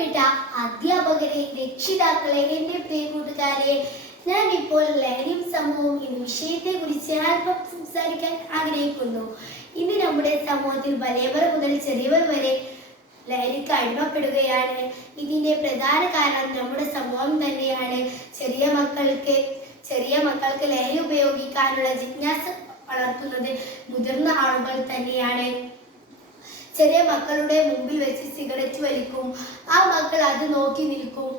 പ്രിയപ്പെട്ട അധ്യാപകരെ രക്ഷിതാക്കളെ എന്റെ പ്രിയ കൂട്ടുകാരെ ഞാൻ ഇപ്പോൾ ലഹരിയും സമൂഹവും എന്ന വിഷയത്തെ കുറിച്ച് അല്പം സംസാരിക്കാൻ ആഗ്രഹിക്കുന്നു. ഇന്ന് നമ്മുടെ സമൂഹത്തിൽ വലിയവർ മുതൽ ചെറിയവർ വരെ ലഹരിക്ക് അടിമപ്പെടുകയാണ്. ഇതിന്റെ പ്രധാന കാരണം നമ്മുടെ സമൂഹം തന്നെയാണ്. ചെറിയ മക്കൾക്ക് ചെറിയ മക്കൾക്ക് ലഹരി ഉപയോഗിക്കാനുള്ള ജിജ്ഞാസ വളർത്തുന്നത് മുതിർന്ന ആളുകൾ തന്നെയാണ്. ചെറിയ മക്കളുടെ മുമ്പിൽ വെച്ച് സിഗരറ്റ് വലിക്കും. ആ മക്കൾ അത് നോക്കി നിൽക്കും.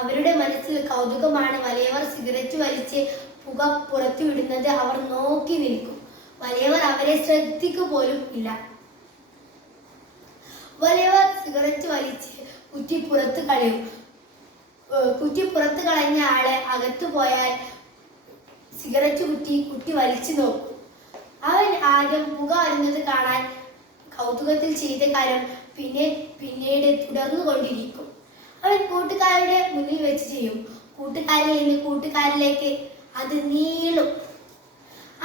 അവരുടെ മനസ്സിൽ കൗതുകമാണ്. വലിയവർ സിഗരറ്റ് വലിച്ച് പുക പുറത്തുവിടുന്നത് അവർ നോക്കി നിൽക്കും. വലിയവർ അവരെ ശ്രദ്ധിക്കു പോലും ഇല്ല. വലിയവർ സിഗരറ്റ് വലിച്ച് കുറ്റി പുറത്ത് കളയും. കുറ്റി പുറത്ത് കളഞ്ഞ ആളെ അകത്തു പോയാൽ സിഗരറ്റ് കുറ്റി കുട്ടി വലിച്ചു നോക്കും. അവൻ ആദ്യം പുക വരുന്നത് കാണാൻ കൗതുകത്തിൽ ചെയ്ത കാര്യം പിന്നെ പിന്നീട് തുടർന്നുകൊണ്ടിരിക്കും. അവൻ കൂട്ടുകാരുടെ മുന്നിൽ വെച്ച് ചെയ്യും. കൂട്ടുകാരിൽ നിന്ന് കൂട്ടുകാരിലേക്ക് അത് നീളും.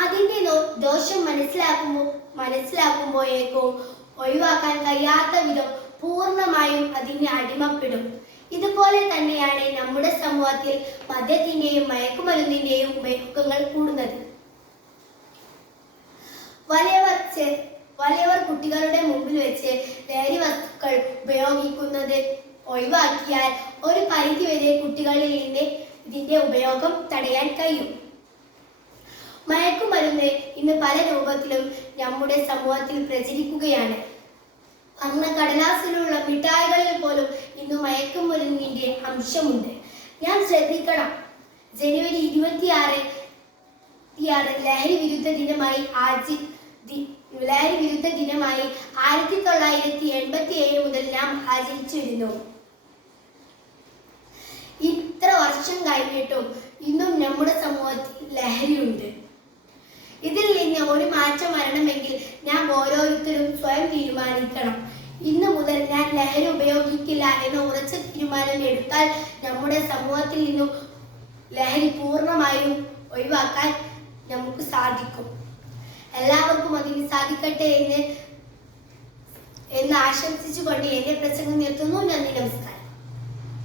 അതിന്റെ ദോഷം മനസ്സിലാക്കുമ്പോ മനസ്സിലാക്കുമ്പോഴേക്കും ഒഴിവാക്കാൻ കഴിയാത്ത വിധം പൂർണമായും അതിനെ അടിമപ്പെടും. ഇതുപോലെ തന്നെയാണ് നമ്മുടെ സമൂഹത്തിൽ മദ്യത്തിന്റെയും മയക്കുമരുന്നിന്റെയും ഉപയോഗങ്ങൾ കൂടുന്നത്. വലിയവർ വലിയവർ കുട്ടികളുടെ മുമ്പിൽ വെച്ച് ലഹരി വസ്തുക്കൾ ഉപയോഗിക്കുന്നത് ഒഴിവാക്കിയാൽ ഒരു പരിധി വരെ കുട്ടികളിൽ നിന്ന് ഇതിന്റെ ഉപയോഗം തടയാൻ കഴിയും. മയക്കുമരുന്ന് ഇന്ന് പല രൂപത്തിലും നമ്മുടെ സമൂഹത്തിൽ പ്രചരിക്കുകയാണ്. അന്ന് കടലാസിലുള്ള മിഠായികളിൽ പോലും ഇന്ന് മയക്കുമരുന്നിന്റെ അംശമുണ്ട്. ഞാൻ ശ്രദ്ധിക്കണം. ജനുവരി ഇരുപത്തിയാറ് ലഹരി വിരുദ്ധ ദിനമായി ആചി ലഹരി വിരുദ്ധ ദിനമായി ആയിരത്തി തൊള്ളായിരത്തി എൺപത്തി ഏഴ് മുതൽ നാം ആചരിച്ചിരുന്നു. ഇത്ര വർഷം കഴിഞ്ഞിട്ടും ഇന്നും നമ്മുടെ സമൂഹത്തിൽ ലഹരിയുണ്ട്. ഇതിൽ നിന്ന് ഒരു മാറ്റം വരണമെങ്കിൽ നാം ഓരോരുത്തരും സ്വയം തീരുമാനിക്കണം. ഇന്ന് മുതൽ ഞാൻ ലഹരി ഉപയോഗിക്കില്ല എന്ന ഉറച്ച തീരുമാനം എടുത്താൽ നമ്മുടെ സമൂഹത്തിൽ നിന്നും ലഹരി പൂർണമായും ഒഴിവാക്കാൻ നമുക്ക് സാധിക്കും. എല്ലാവർക്കും അതിന് സാധിക്കട്ടെ എന്ന് എന്ന് ആശംസിച്ചുകൊണ്ട് എന്റെ പ്രസംഗം നിർത്തുന്നു. നന്ദി നമസ്കാരം.